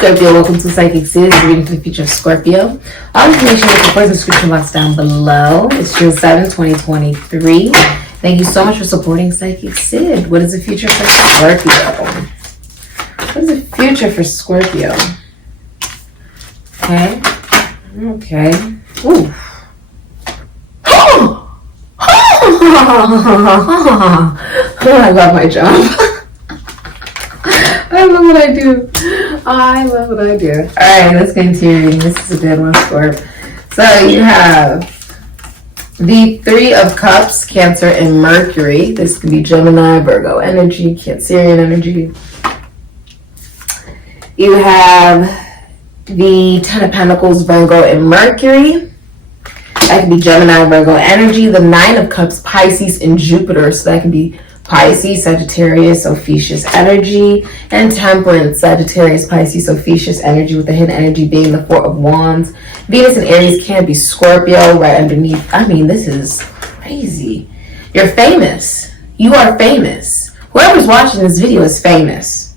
Scorpio, welcome to SIKIKSYD, reading for the future of Scorpio. All information is in the description box down below. It's June 7, 2023. Thank you so much for supporting SIKIKSYD. What is the future for Scorpio? What is the future for Scorpio? Okay. Ooh. I love my job. I love what I do. I love what I do. Alright, let's continue. This is a good one, Scorp. So you have the Three of Cups, Cancer and Mercury. This could be Gemini, Virgo energy, Cancerian energy. You have the Ten of Pentacles, Virgo and Mercury. That could be Gemini, Virgo energy. The Nine of Cups, Pisces and Jupiter. So that could be Pisces, Sagittarius, Ophiuchus energy, and Temperance, Sagittarius, Pisces, Ophiuchus energy, with the hidden energy being the Four of Wands. Venus and Aries can't be Scorpio right underneath. I mean, this is crazy. You're famous. You are famous. Whoever's watching this video is famous.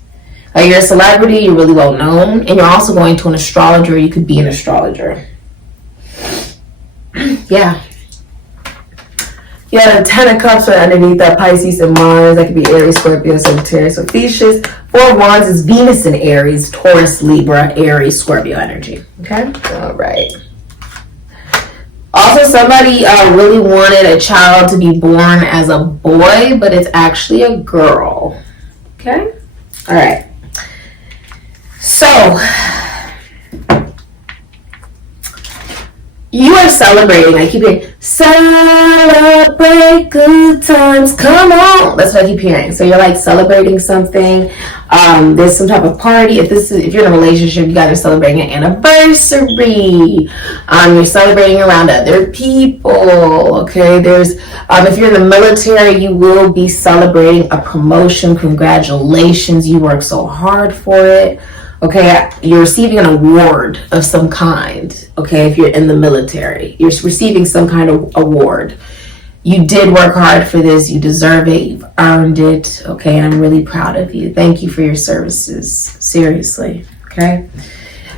You're a celebrity, you're really well known, and you're also going to an astrologer. You could be an astrologer. Yeah. Yeah, the Ten of Cups are underneath that, Pisces and Mars. That could be Aries, Scorpio, Sagittarius, Ophiuchus. Four of Wands is Venus and Aries, Taurus, Libra, Aries, Scorpio energy. Okay? All right. Also, somebody really wanted a child to be born as a boy, but it's actually a girl. Okay? All right. So, you are celebrating. I keep hearing, celebrate good times. Come on. That's what I keep hearing. So you're like celebrating something. There's some type of party. If you're in a relationship, you guys are celebrating an anniversary. You're celebrating around other people. Okay. If you're in the military, you will be celebrating a promotion. Congratulations. You worked so hard for it. Okay, you're receiving an award of some kind. Okay, if you're in the military, you're receiving some kind of award. You did work hard for this. You deserve it. You've earned it. Okay, I'm really proud of you. Thank you for your services. Seriously. Okay.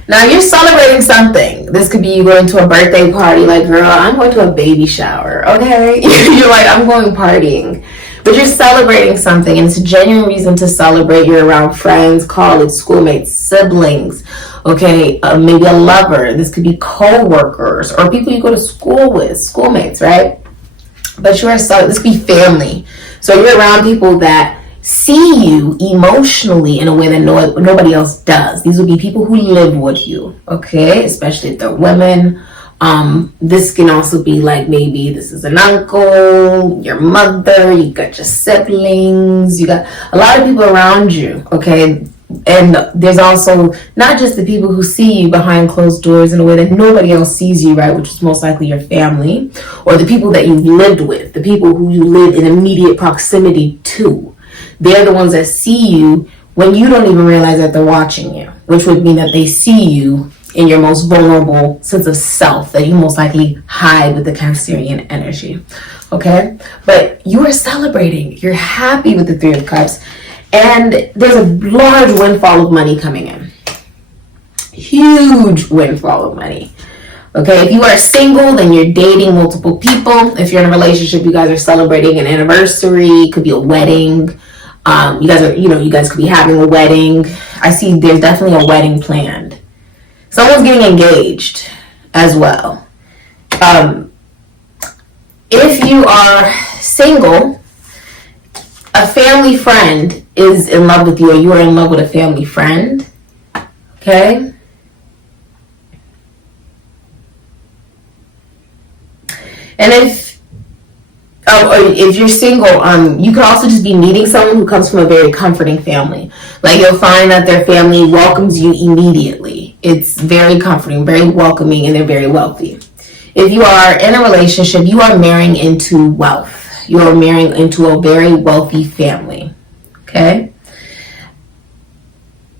Now you're celebrating something. This could be you going to a birthday party. Like, girl, I'm going to a baby shower. Okay, you're like, I'm going partying. But you're celebrating something, and it's a genuine reason to celebrate. You're around friends, college, schoolmates, siblings, okay, maybe a lover. This could be co-workers or people you go to school with, schoolmates, right? But this could be family. So you're around people that see you emotionally in a way that nobody else does. These will be people who live with you, okay, especially if they're women. This can also be like, maybe this is an uncle, your mother, you got your siblings, you got a lot of people around you, okay? And there's also not just the people who see you behind closed doors in a way that nobody else sees you, right? Which is most likely your family, or the people that you've lived with, the people who you live in immediate proximity to. They're the ones that see you when you don't even realize that they're watching you, which would mean that they see you in your most vulnerable sense of self that you most likely hide with the Cancerian energy, okay? But you are celebrating. You're happy with the Three of Cups, and there's a large windfall of money coming in. Huge windfall of money, okay? If you are single, then you're dating multiple people. If you're in a relationship, you guys are celebrating an anniversary. It could be a wedding. You guys could be having a wedding. I see there's definitely a wedding planned. Someone's getting engaged as well. If you are single, a family friend is in love with you, or you are in love with a family friend. Okay? And if you're single, you could also just be meeting someone who comes from a very comforting family. Like, you'll find that their family welcomes you immediately. It's very comforting, very welcoming, and they're very wealthy. If you are in a relationship, you are marrying into wealth. You are marrying into a very wealthy family. Okay?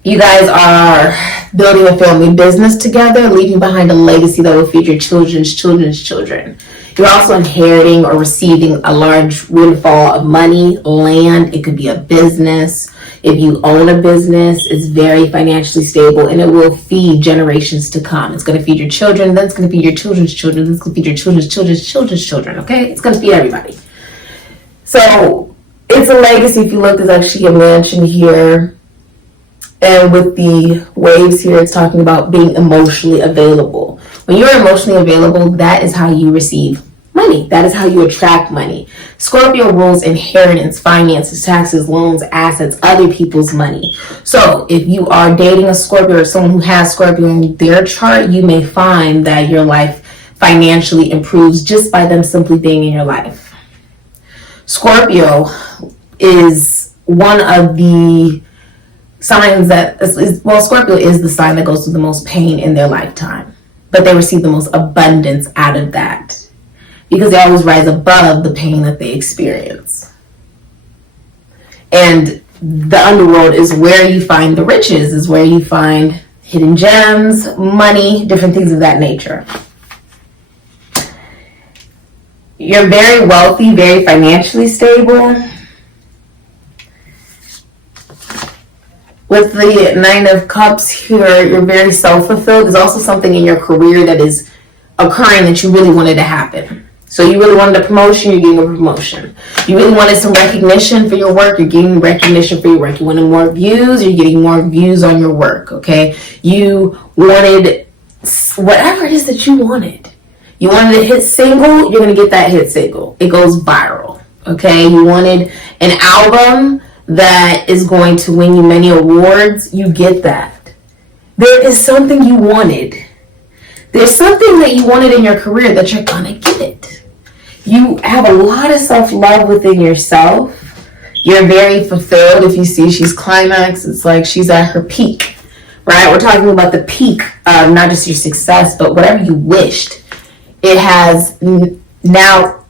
You guys are building a family business together, leaving behind a legacy that will feed your children's children's children. You're also inheriting or receiving a large windfall of money, land. It could be a business. If you own a business, it's very financially stable and it will feed generations to come. It's going to feed your children, then it's going to feed your children's children, then it's going to feed your children's children's children's children, okay? It's going to feed everybody. So it's a legacy. If you look, there's actually a mansion here. And with the waves here, it's talking about being emotionally available. When you're emotionally available, that is how you receive money. That is how you attract money. Scorpio rules inheritance, finances, taxes, loans, assets, other people's money. So if you are dating a Scorpio or someone who has Scorpio in their chart, you may find that your life financially improves just by them simply being in your life. Scorpio is one of the signs that, Scorpio is the sign that goes through the most pain in their lifetime, but they receive the most abundance out of that because they always rise above the pain that they experience. And the underworld is where you find the riches, is where you find hidden gems, money, different things of that nature. You're very wealthy, very financially stable. With the Nine of Cups here, you're very self-fulfilled. There's also something in your career that is occurring that you really wanted to happen. So you really wanted a promotion, you're getting a promotion. You really wanted some recognition for your work, you're getting recognition for your work. You wanted more views, you're getting more views on your work, okay? You wanted whatever it is that you wanted. You wanted a hit single, you're going to get that hit single. It goes viral, okay? You wanted an album that is going to win you many awards, you get that. There is something you wanted. There's something that you wanted in your career that you're going to get it. You have a lot of self-love within yourself. You're very fulfilled. If you see she's climax, it's like she's at her peak, right? We're talking about the peak of not just your success, but whatever you wished. It has now,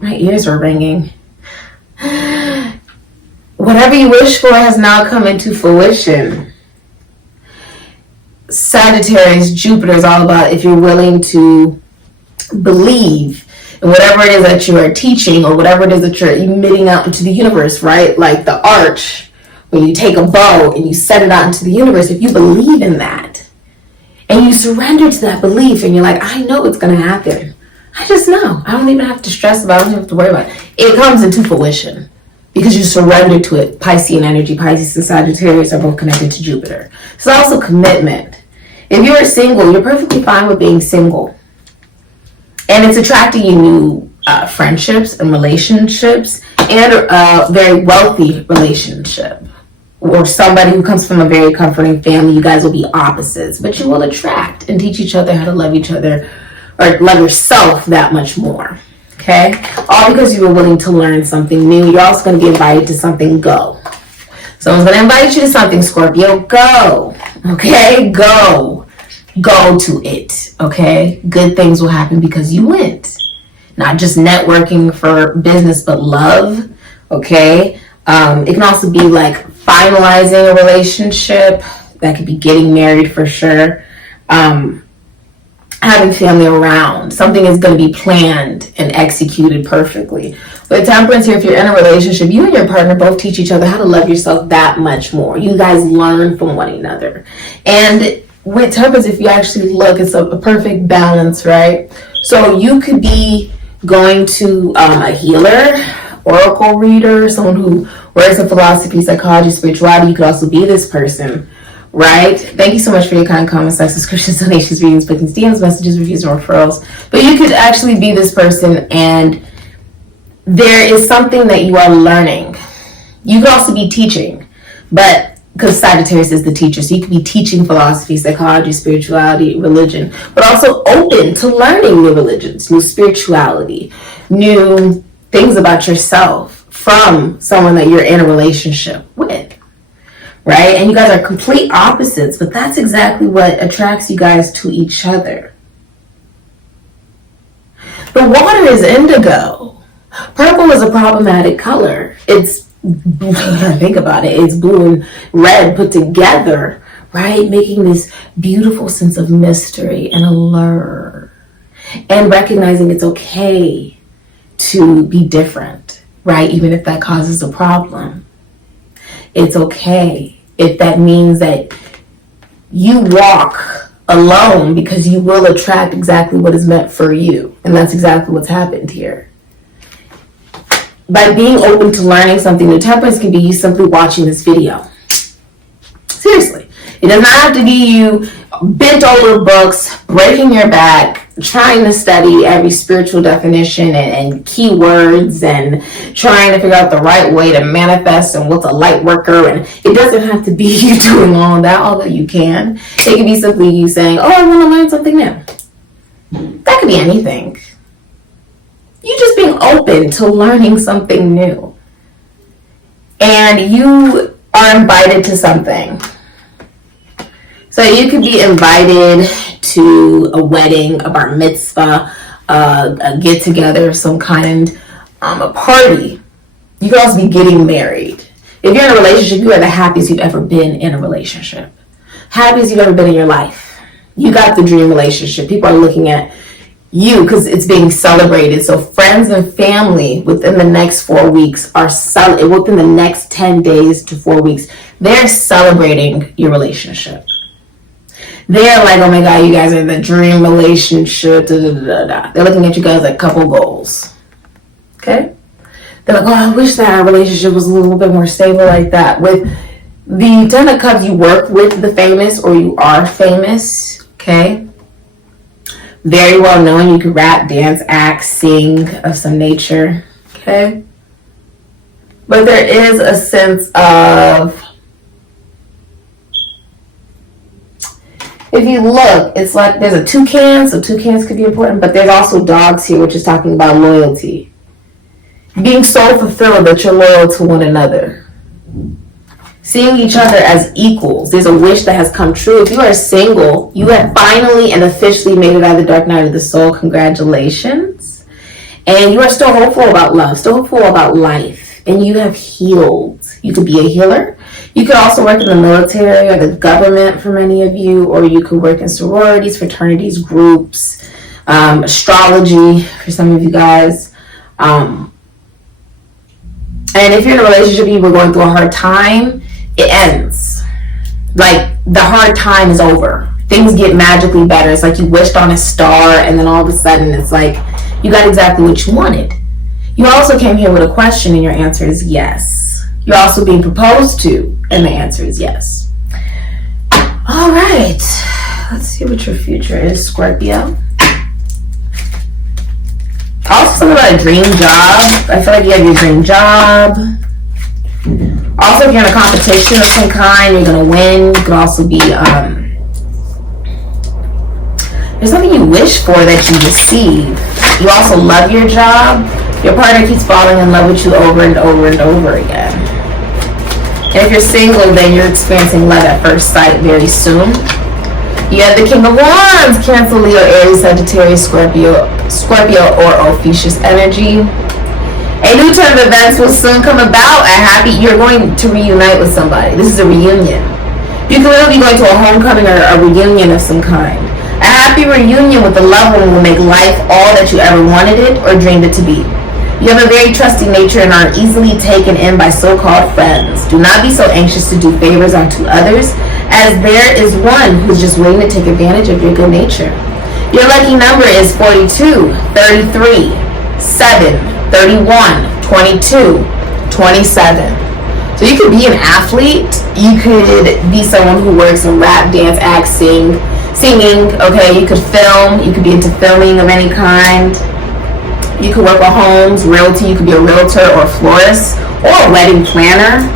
my ears are ringing. Whatever you wish for has now come into fruition. Sagittarius, Jupiter is all about if you're willing to believe in whatever it is that you are teaching or whatever it is that you're emitting out into the universe, right? Like the arch, when you take a bow and you set it out into the universe, if you believe in that and you surrender to that belief and you're like, I know it's going to happen. I just know. I don't even have to stress about it. I don't have to worry about it. It comes into fruition because you surrender to it. Piscean energy, Pisces and Sagittarius are both connected to Jupiter. It's also commitment. If you're single, you're perfectly fine with being single. And it's attracting you new friendships and relationships and a very wealthy relationship. Or somebody who comes from a very comforting family, you guys will be opposites. But you will attract and teach each other how to love each other or love yourself that much more. Okay? All because you were willing to learn something new. You're also going to be invited to something. Go. Someone's going to invite you to something, Scorpio. Go. Okay? Go to it, okay? Good things will happen because you went. Not just networking for business, but love, okay? It can also be like finalizing a relationship. That could be getting married for sure. Having family around. Something is going to be planned and executed perfectly. With Temperance here, if you're in a relationship, you and your partner both teach each other how to love yourself that much more. You guys learn from one another. And with Temperance, if you actually look, it's a perfect balance, right? So you could be going to a healer, oracle reader, someone who works in philosophy, psychology, spirituality. You could also be this person, right? Thank you so much for your kind comments, like subscriptions, donations, readings, bookings, DMs, messages, reviews, and referrals. But you could actually be this person, and there is something that you are learning. You could also be teaching, but because Sagittarius is the teacher, so you could be teaching philosophy, psychology, spirituality, religion, but also open to learning new religions, new spirituality, new things about yourself from someone that you're in a relationship with, right? And you guys are complete opposites, but that's exactly what attracts you guys to each other. The water is indigo. Purple is a problematic color. Think about it, it's blue and red put together, right? Making this beautiful sense of mystery and allure. And recognizing it's okay to be different, right? Even if that causes a problem. It's okay if that means that you walk alone, because you will attract exactly what is meant for you. And that's exactly what's happened here. By being open to learning something new, temperance can be you simply watching this video. Seriously. It does not have to be you bent over books, breaking your back, trying to study every spiritual definition and keywords and trying to figure out the right way to manifest and what's a light worker. And it doesn't have to be you doing all of that, although you can. It can be simply you saying, oh, I want to learn something new. That could be anything. You just being open to learning something new. And you are invited to something. So you could be invited to a wedding, a bar mitzvah, a get-together of some kind, a party. You could also be getting married. If you're in a relationship, you are the happiest you've ever been in a relationship. Happiest you've ever been in your life. You got the dream relationship. People are looking at you because it's being celebrated. So friends and family within the next 4 weeks are within the next 10 days to 4 weeks, they're celebrating your relationship. They're like, oh my God, you guys are the dream relationship. Da, da, da, da. They're looking at you guys like couple goals. Okay? They're like, oh, I wish that our relationship was a little bit more stable like that. With the Ten of Cups, you work with the famous, or you are famous. Okay? Very well known. You can rap, dance, act, sing of some nature. Okay? But there is a sense of, if you look, it's like there's a toucan, so toucans could be important, but there's also dogs here, which is talking about loyalty. Being so fulfilled that you're loyal to one another. Seeing each other as equals. There's a wish that has come true. If you are single, you have finally and officially made it out of the dark night of the soul. Congratulations. And you are still hopeful about love, still hopeful about life, and you have healed. You could be a healer. You could also work in the military or the government for many of you, or you could work in sororities, fraternities, groups, astrology for some of you guys. And if you're in a relationship and you were going through a hard time, it ends. Like the hard time is over. Things get magically better. It's like you wished on a star and then all of a sudden it's like you got exactly what you wanted. You also came here with a question and your answer is yes. You're also being proposed to, and the answer is yes. All right. Let's see what your future is, Scorpio. Also, something about a dream job. I feel like you have your dream job. Also, if you're in a competition of some kind, you're going to win. You could also be, there's something you wish for that you receive. You also love your job. Your partner keeps falling in love with you over and over and over again. And if you're single, then you're experiencing love at first sight very soon. You have the King of Wands, Cancer, Leo, Aries, Sagittarius, Scorpio, or Ophiuchus energy. A new turn of events will soon come about. You're going to reunite with somebody. This is a reunion. You could really be going to a homecoming or a reunion of some kind. A happy reunion with a loved one will make life all that you ever wanted it or dreamed it to be. You have a very trusting nature and are easily taken in by so-called friends. Do not be so anxious to do favors unto others, as there is one who's just waiting to take advantage of your good nature. Your lucky number is 42, 33, 7, 31, 22, 27. So you could be an athlete. You could be someone who works in rap, dance, act, singing. Okay, you could film. You could be into filming of any kind. You could work with homes, realty. You could be a realtor or a florist or a wedding planner.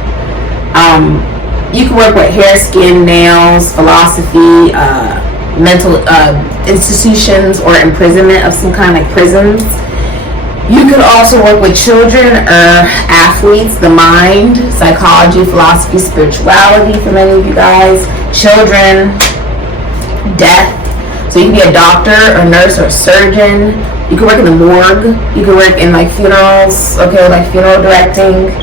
You could work with hair, skin, nails, philosophy, mental institutions or imprisonment of some kind, like prisons. You could also work with children or athletes, the mind, psychology, philosophy, spirituality for many of you guys. Children, death. So you can be a doctor or nurse or a surgeon. You can work in the morgue. You can work in like funerals, okay, like funeral directing.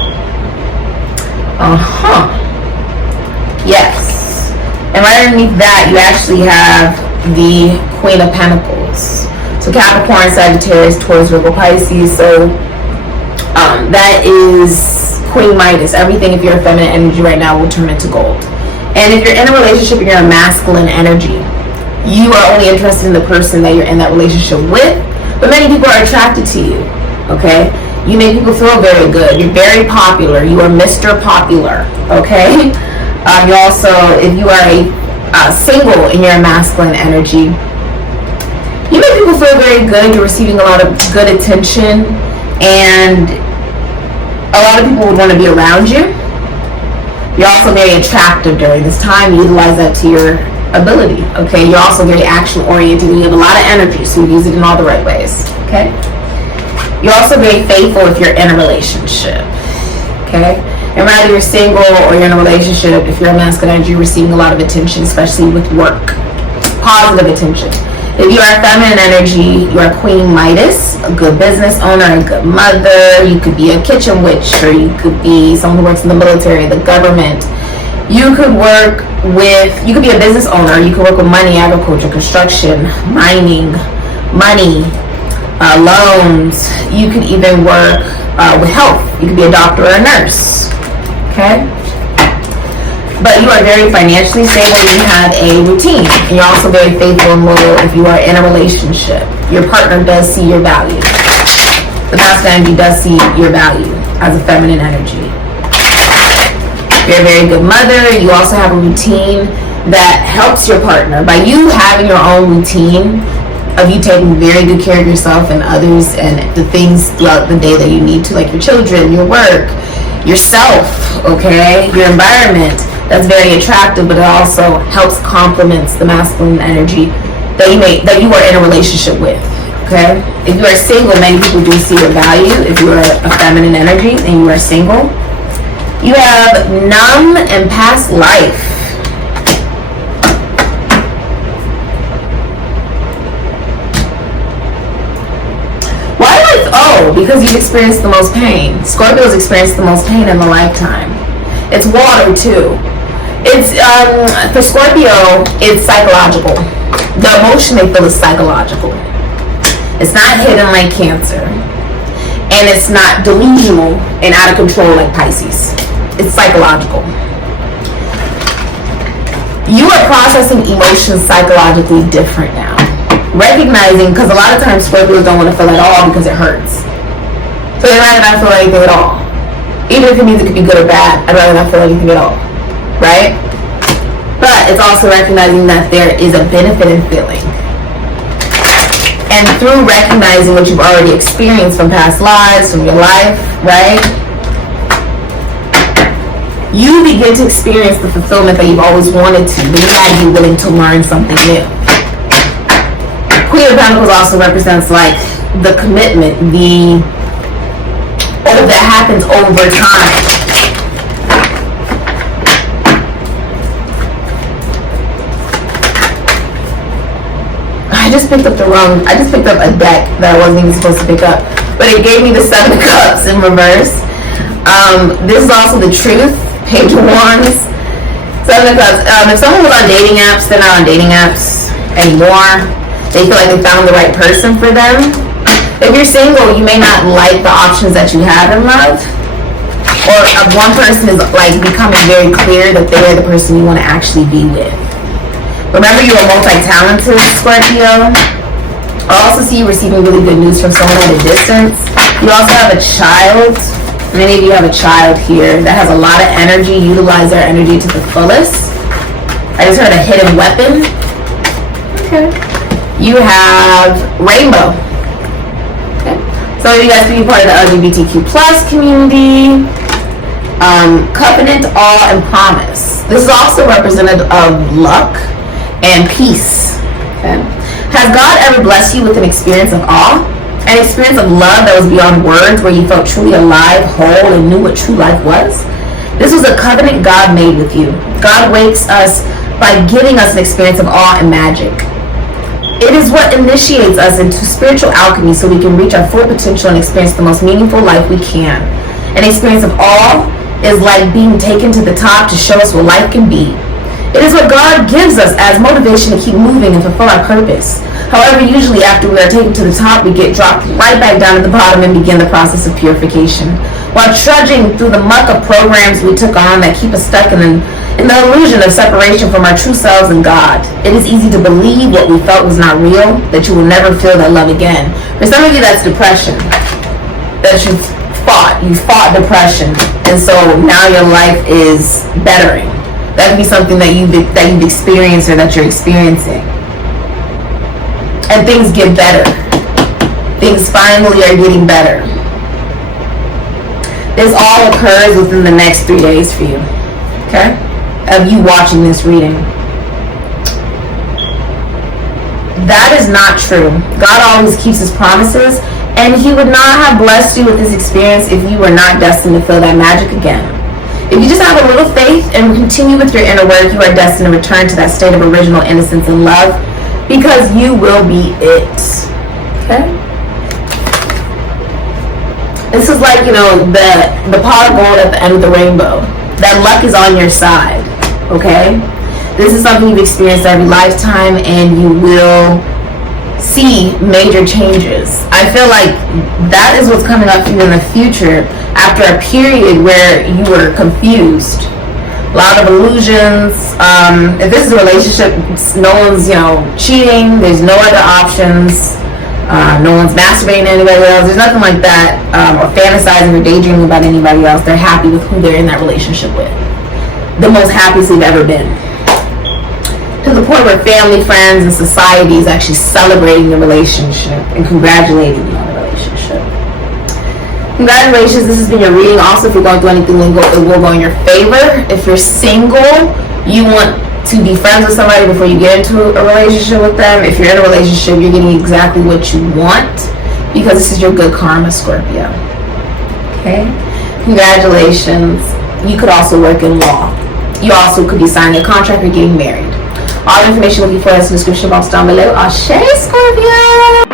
Yes. And right underneath that, you actually have the Queen of Pentacles. So Capricorn, Sagittarius, Taurus, Virgo, Pisces. So that is Queen Midas. Everything, if you're a feminine energy right now, will turn into gold. And if you're in a relationship and you're a masculine energy, you are only interested in the person that you're in that relationship with. But many people are attracted to you, okay? You make people feel very good. You're very popular. You are Mr. Popular, okay? You also, if you are a single and you're a masculine energy, you make people feel very good. You're receiving a lot of good attention, and a lot of people would want to be around you. You're also very attractive during this time. You utilize that to your ability, okay? You're also very action-oriented, and you have a lot of energy, so you use it in all the right ways, okay? You're also very faithful if you're in a relationship, okay? And whether you're single or you're in a relationship, if you're a masculine energy, you're receiving a lot of attention, especially with work. Positive attention. If you are a feminine energy, you are Queen Midas, a good business owner, a good mother. You could be a kitchen witch, or you could be someone who works in the military, the government. You could be a business owner. You could work with money, agriculture, construction, mining, money, loans. You could even work with health. You could be a doctor or a nurse, okay? But you are very financially stable and you have a routine. And you're also very faithful and loyal if you are in a relationship. Your partner does see your value. The masculine energy does see your value as a feminine energy. You're a very good mother. You also have a routine that helps your partner. By you having your own routine of you taking very good care of yourself and others and the things throughout the day that you need to, like your children, your work, yourself, okay, your environment, that's very attractive, but it also helps complements the masculine energy that you are in a relationship with, okay? If you are single, many people do see your value. If you are a feminine energy and you are single, you have numb and past life. Why life? Oh, because you've experienced the most pain. Scorpios experience the most pain in a lifetime. It's water too. It's for Scorpio, it's psychological. The emotion they feel is psychological. It's not hidden like Cancer, and it's not delusional and out of control like Pisces. It's psychological. You are processing emotions psychologically different now. Recognizing, because a lot of times Scorpios don't want to feel at all because it hurts. So they'd rather not feel anything at all. Even if it means it could be good or bad, I'd rather not feel anything at all. Right? But it's also recognizing that there is a benefit in feeling. And through recognizing what you've already experienced from past lives, from your life, right? You begin to experience the fulfillment that you've always wanted to, but you gotta be willing to learn something new. Queen of Pentacles also represents like the commitment, that happens over time. I just picked up a deck that I wasn't even supposed to pick up, but it gave me the 7 of Cups in reverse. This is also the Truth, Page of Wands, 7 of Cups. If someone was on dating apps, they're not on dating apps anymore. They feel like they found the right person for them. If you're single, you may not like the options that you have in love, or one person is like becoming very clear that they are the person you want to actually be with. Remember, you are multi-talented, Scorpio. I also see you receiving really good news from someone at a distance. You also have a child. Many of you have a child here that has a lot of energy. Utilize their energy to the fullest. I just heard a hidden weapon. Okay. You have Rainbow. Okay. So you guys can be part of the LGBTQ+ community. Covenant, awe, and promise. This is also representative of luck and peace. Okay. Has God ever blessed you with an experience of awe? An experience of love that was beyond words, where you felt truly alive, whole, and knew what true life was? This was a covenant God made with you. God wakes us by giving us an experience of awe and magic. It is what initiates us into spiritual alchemy so we can reach our full potential and experience the most meaningful life we can. An experience of awe is like being taken to the top to show us what life can be. It is what God gives us as motivation to keep moving and fulfill our purpose. However, usually after we are taken to the top, we get dropped right back down at the bottom and begin the process of purification. While trudging through the muck of programs we took on that keep us stuck in the illusion of separation from our true selves and God, it is easy to believe what we felt was not real, that you will never feel that love again. For some of you, that's depression. That you fought depression, and so now your life is bettering. That could be something that you've experienced or that you're experiencing. And things get better. Things finally are getting better. This all occurs within the next 3 days for you. Okay? Of you watching this reading. That is not true. God always keeps his promises, and he would not have blessed you with this experience if you were not destined to feel that magic again. If you just have a little faith and continue with your inner work, you are destined to return to that state of original innocence and love, because you will be it. Okay? This is like, the pot of gold at the end of the rainbow. That luck is on your side. Okay? This is something you've experienced every lifetime, and you will see major changes. I feel like that is what's coming up for you in the future after a period where you were confused. A lot of illusions. If this is a relationship, no one's, cheating. There's no other options. No one's masturbating to anybody else. There's nothing like that. Or fantasizing or daydreaming about anybody else. They're happy with who they're in that relationship with. The most happiest they've ever been. To the point where family, friends, and society is actually celebrating the relationship and congratulating you on the relationship. Congratulations, this has been your reading. Also, if you're going through anything, it will go in your favor. If you're single, you want to be friends with somebody before you get into a relationship with them. If you're in a relationship, you're getting exactly what you want, because this is your good karma, Scorpio. Okay? Congratulations. You could also work in law. You also could be signing a contract or getting married. All the information looking for us in the description box down below. Ashe, Scorpio!